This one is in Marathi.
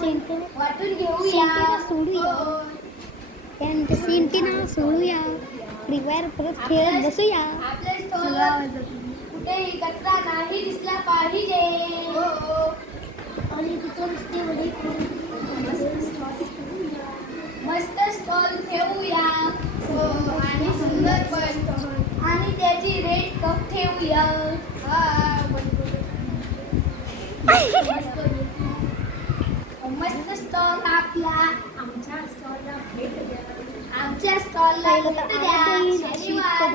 वाटून घेऊया, सोडूया त्यानंतर सेंटीना सोडूया, फ्री फायर परत खेळत बसूया. आपले स्टॉल कुठेही कचरा नाही दिसला पाहिजे. आणि तिथं मस्त स्टॉल ठेवूया आणि सुंदर पण आणि त्याची रेट कम ठेवूया. मस्त स्टॉल आपला आमच्या स्टॉलला भेट द्या. आमच्या स्टॉलला भेट द्या. शनिवार